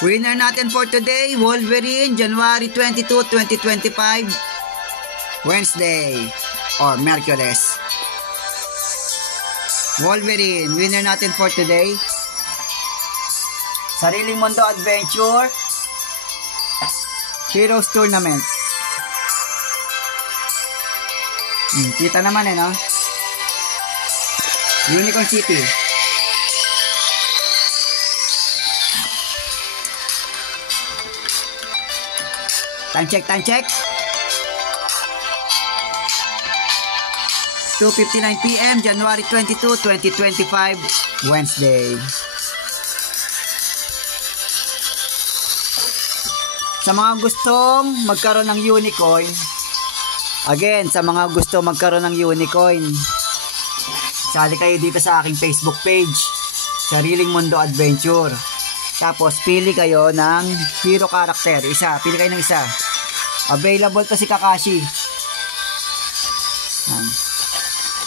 Winner natin for today, Wolverine, January 22, 2025, Wednesday, or Merkules. Wolverine, winner natin for today. Sariling Mundo Adventure, Heroes Tournament. Kita naman no? Unicorn City. Time check. 2:59 PM, January 22, 2025, Wednesday. Sa mga gustong magkaroon ng unicorn, again, sa mga gusto magkaroon ng unicorn, sali kayo dito sa aking Facebook page, Sariling Mundo Adventure. Tapos, pili kayo ng hero character. Pili kayo ng isa. Available to si Kakashi.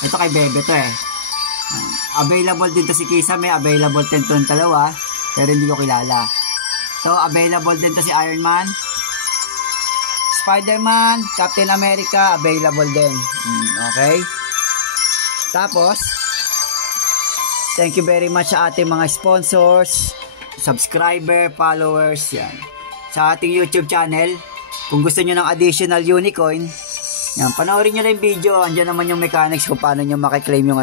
Ito kay Bebe to Available din to si Kisame. Available din to yung dalawa. Pero hindi ko kilala. So, available din to si Iron Man. Spider-Man, Captain America, available din. Okay? Tapos, thank you very much sa ating mga sponsors, subscriber, followers, yan. Sa ating YouTube channel, kung gusto nyo ng additional unicorn, yan, panoorin nyo lang yung video. Andyan naman yung mechanics kung paano nyo makiklaim yung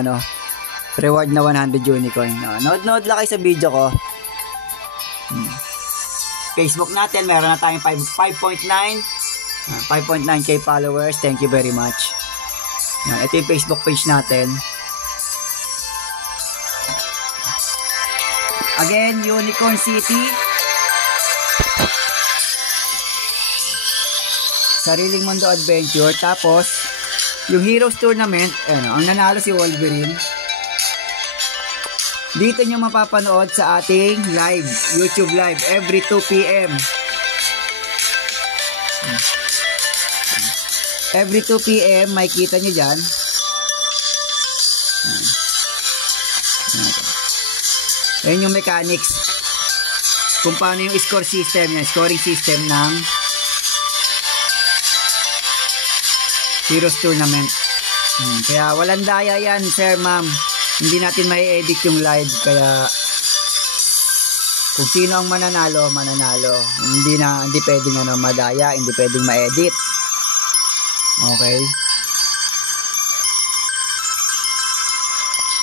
reward na 100 unicorn. Nood lang kayo sa video ko. Facebook natin, meron na tayong 5.9k followers. Thank you very much. Yan, ito yung Facebook page natin. Again, Unicorn City, Sariling Mundo Adventure. Tapos yung Heroes Tournament, ang nanalo si Wolverine. Dito nyo mapapanood sa ating live, YouTube live, every 2 PM. Every 2 PM, may kita nyo dyan. Ayan yung mechanics kung paano yung score system niya, scoring system ng Heroes Tournament. Kaya walang daya yan, sir, ma'am. Hindi natin may edit yung live. Kaya kung sino ang mananalo. Hindi pwedeng madaya, hindi pwedeng ma-edit. Okay?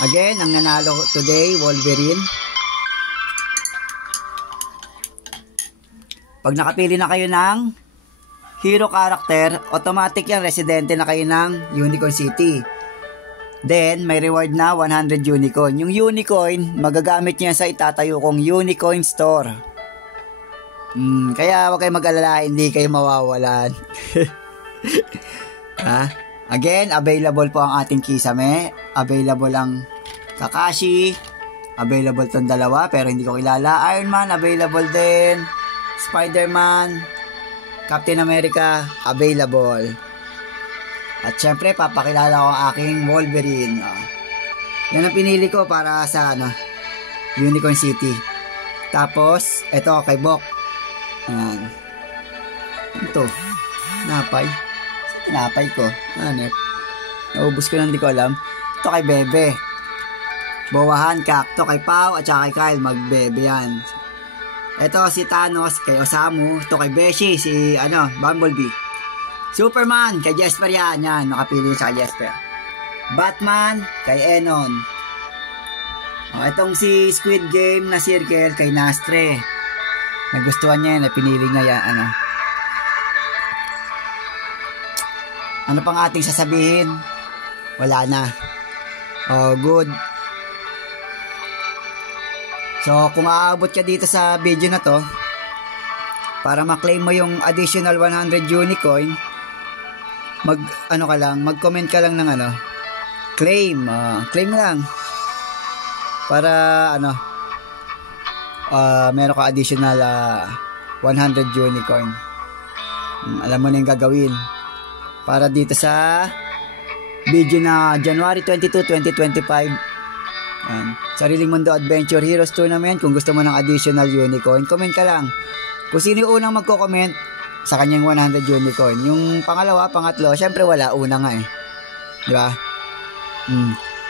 Again, ang nanalo today, Wolverine. Pag nakapili na kayo ng hero character, automatic yan, residente na kayo ng Unicorn City. Then, may reward na 100 unicorn. Yung unicorn, magagamit niya sa itatayo kong unicorn store. Kaya wag kayo mag-alala, hindi kayo mawawalan. Again, available po ang ating Kisame. Available ang Kakashi. Available tong dalawa, pero hindi ko kilala. Iron Man, available din. Spider-Man, Captain America, available. At syempre, papakilala ko ang aking Wolverine. Yan ang pinili ko para sa Unicorn City. Tapos, ito kay Bok. Ayan. Ito. Napay. Napay ko. Naubos ko na, hindi ko alam. Ito kay Bebe. Bowahan, Kakto kay Pau, at saka kay Kyle. Magbebe yan. Ito si Thanos kay Osamu. Ito kay Beshi, si Bumblebee. Superman kay Jesper yan. Nakapili sa Jesper. Batman kay Enon. Itong si Squid Game na Circle kay Nastre. Nagustuhan niya yan. Pinili niya yan. Ano pang ating sasabihin? Wala na. Oh, good. So, kung aabot ka dito sa video na to, para ma-claim mo yung additional 100 unicorn, mag-comment ka lang ng claim. Claim lang. Para, meron ka additional 100 unicorn. Alam mo na yung gagawin. Para dito sa video na January 22, 2025, Yan. Sariling Mundo Adventure Heroes Tournament. Kung gusto mo ng additional unicorn, comment ka lang. Kung sino yung unang magko-comment sa kanyang 100 unicorn. Yung pangalawa, pangatlo, syempre wala. Una nga eh. Di ba?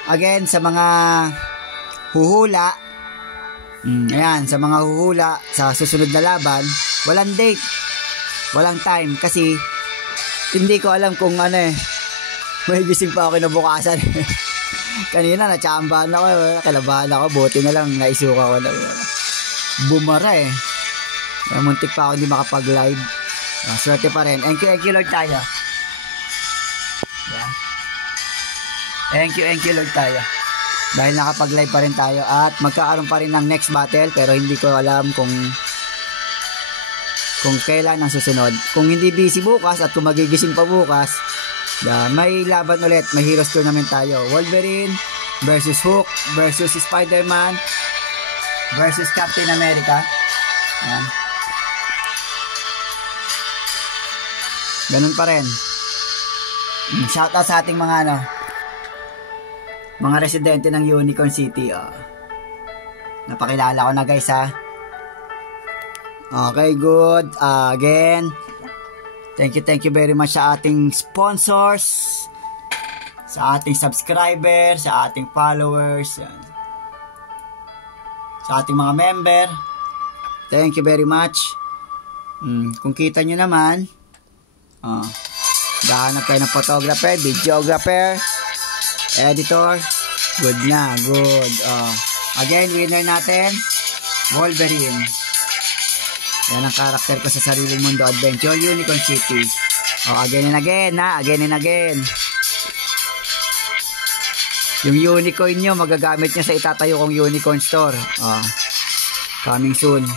Again, sa mga huhula, ayan, sa mga huhula sa susunod na laban, walang date, walang time, kasi hindi ko alam kung ano eh, may gising pa ako kinabukasan. Kanina natsambahan ako, kalabahan ako, buti na lang naisuka ko na bumara eh. Kaya muntik pa ako hindi makapag-live. Swerte pa rin. Thank you Lord tayo. Yeah. Thank you Lord tayo. Dahil nakapag-live pa rin tayo at magkakaroon pa rin ng next battle, pero hindi ko alam kung kailan ang susunod. Kung hindi busy bukas at kung magigising pa bukas, may laban ulit, may Heroes Tournament tayo. Wolverine versus Hulk versus Spider-Man versus Captain America. Ayan. Ganun pa rin. Shoutout sa ating mga mga residente ng Unicorn City. Napakilala ko na guys ha. Okay, good. Again, thank you very much sa ating sponsors, sa ating subscribers, sa ating followers, sa ating mga member. Thank you very much. Kung kita nyo naman, gahanap kayo ng photographer, videographer, editor, good na, good. Again, winner natin, Wolverine. Yan ang karakter ko sa Sariling Mundo Adventure, Unicorn City. Again and again, again and again. Yung unicorn nyo, magagamit nyo sa itatayo kong unicorn store. Coming soon.